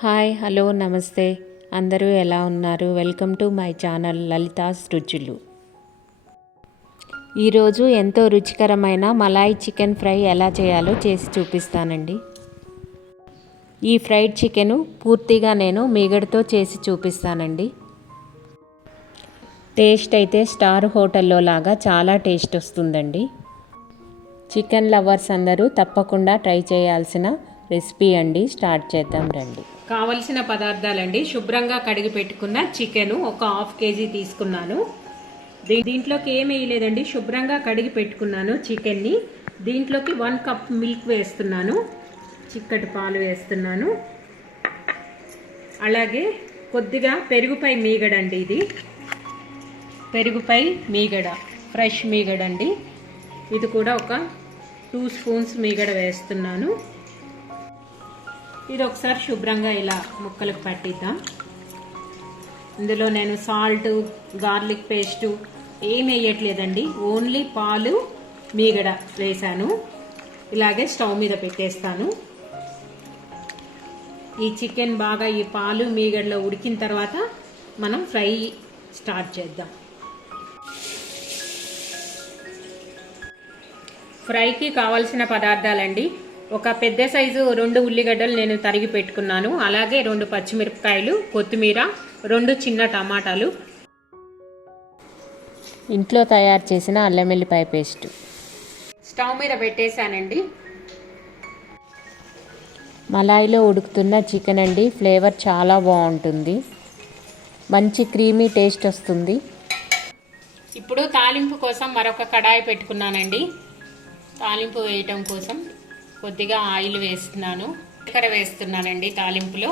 Hi hello నమస్తే అందరూ ఎలా ఉన్నారు? Welcome to my channel Lalitha's రుచులు. ఈరోజు ఎంతో రుచికరమైన మలాయ్ చికెన్ ఫ్రై ఎలా చేయాలో చేసి చూపిస్తానండి. ఈ ఫ్రైడ్ చికెను పూర్తిగా నేను మీగడతో చేసి చూపిస్తానండి. టేస్ట్ అయితే స్టార్ హోటల్లో లాగా చాలా టేస్ట్ వస్తుందండి. చికెన్ లవర్స్ అందరూ తప్పకుండా ట్రై చేయాల్సిన రెసిపీ అండి. స్టార్ట్ చేద్దాం రండి. కావలసిన పదార్థాలండి: శుభ్రంగా కడిగి పెట్టుకున్న చికెను ఒక హాఫ్ కేజీ తీసుకున్నాను. దీంట్లోకి ఏమి వేయలేదండి, శుభ్రంగా కడిగి పెట్టుకున్నాను చికెన్ని. దీంట్లోకి 1 కప్ మిల్క్ వేస్తున్నాను, చిక్కటి పాలు వేస్తున్నాను. అలాగే కొద్దిగా పెరుగుపై మీగడండి, ఇది పెరుగుపై మీగడ, ఫ్రెష్ మీగడండి. ఇది కూడా ఒక 2 స్పూన్స్ మీగడ వేస్తున్నాను. ఇది ఒకసారి శుభ్రంగా ఇలా ముక్కలకు పట్టిద్దాం. ఇందులో నేను సాల్ట్, గార్లిక్ పేస్టు ఏం వేయట్లేదండి, ఓన్లీ పాలు మీగడ వేసాను. ఇలాగే స్టవ్ మీద పెట్టేస్తాను. ఈ చికెన్ బాగా ఈ పాలు మీగడలో ఉడికిన తర్వాత మనం ఫ్రై స్టార్ట్ చేద్దాం. ఫ్రైకి కావాల్సిన పదార్థాలండి: ఒక పెద్ద సైజు 2 ఉల్లిగడ్డలు నేను తరిగి పెట్టుకున్నాను. అలాగే 2 పచ్చిమిరపకాయలు, కొత్తిమీర, 2 చిన్న టమాటాలు, ఇంట్లో తయారు చేసిన అల్లం వెల్లిపాయ పేస్ట్. స్టవ్ మీద పెట్టేశానండి. మలాయిలో ఉడుకుతున్న చికెన్ అండి. ఫ్లేవర్ చాలా బాగుంటుంది, మంచి క్రీమీ టేస్ట్ వస్తుంది. ఇప్పుడు తాలింపు కోసం మరొక కడాయి పెట్టుకున్నానండి. తాలింపు వేయటం కోసం కొద్దిగా ఆయిల్ వేస్తున్నాను. జీలకర్ర వేస్తున్నానండి. తాలింపులో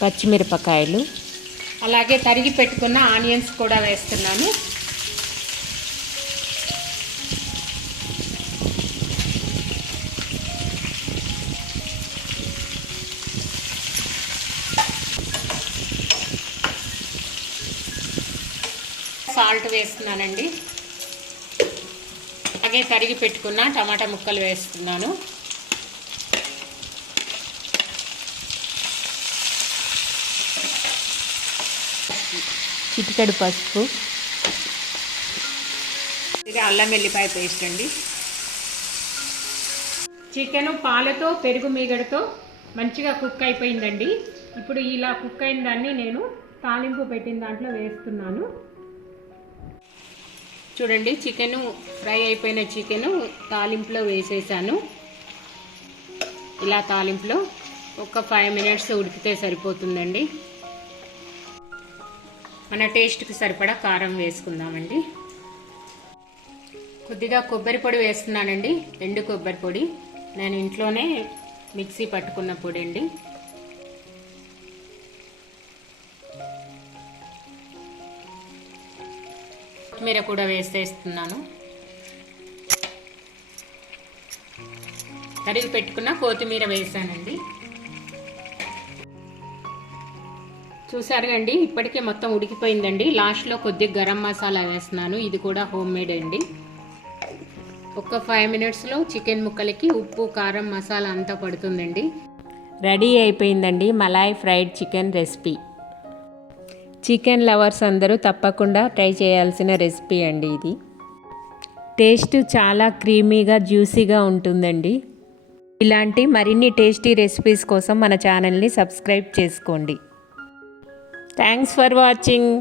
పచ్చిమిరపకాయలు, అలాగే తరిగి పెట్టుకున్న ఆనియన్స్ కూడా వేస్తున్నాను. సాల్ట్ వేస్తున్నానండి. అలాగే తరిగి పెట్టుకున్న టమాటా ముక్కలు వేస్తున్నాను. చిటికెడు పసుపు, ఇది అల్లం వెల్లిపాయ పేస్ట్ అండి. చికెను పాలతో పెరుగు మీగడతో మంచిగా కుక్ అయిపోయిందండి. ఇప్పుడు ఇలా కుక్ అయిన దాన్ని నేను తాలింపు పెట్టిన దాంట్లో వేస్తున్నాను. చూడండి, చికెను ఫ్రై అయిపోయిన చికెను తాలింపులో వేసేసాను. ఇలా తాలింపులో ఒక 5 మినిట్స్ ఉడికితే సరిపోతుందండి. మన టేస్ట్కి సరిపడా కారం వేసుకుందామండి. కొద్దిగా కొబ్బరి పొడి వేస్తున్నానండి, ఎండు కొబ్బరి పొడి. నేను ఇంట్లోనే మిక్సీ పట్టుకున్న పొడి అండి. కొత్తిమీర కూడా వేసేస్తున్నాను. తరిగి పెట్టుకున్న కొత్తిమీర వేసానండి. చూసారుగా అండి, ఇప్పటికే మొత్తం ఉడికిపోయిందండి. లాస్ట్లో కొద్దిగా గరం మసాలా వేస్తున్నాను, ఇది కూడా హోమ్ మేడ్ అండి. ఒక 5 మినిట్స్లో చికెన్ ముక్కలకి ఉప్పు, కారం, మసాలా అంతా పడుతుందండి. రెడీ అయిపోయిందండి Malay fried chicken recipe. Chicken lovers అందరూ తప్పకుండా ట్రై చేయాల్సిన రెసిపీ అండి ఇది. టేస్ట్ చాలా క్రీమీగా, జ్యూసీగా ఉంటుందండి. ఇలాంటి మరిన్ని టేస్టీ రెసిపీస్ కోసం మన ఛానల్ని సబ్స్క్రైబ్ చేసుకోండి. Thanks for watching.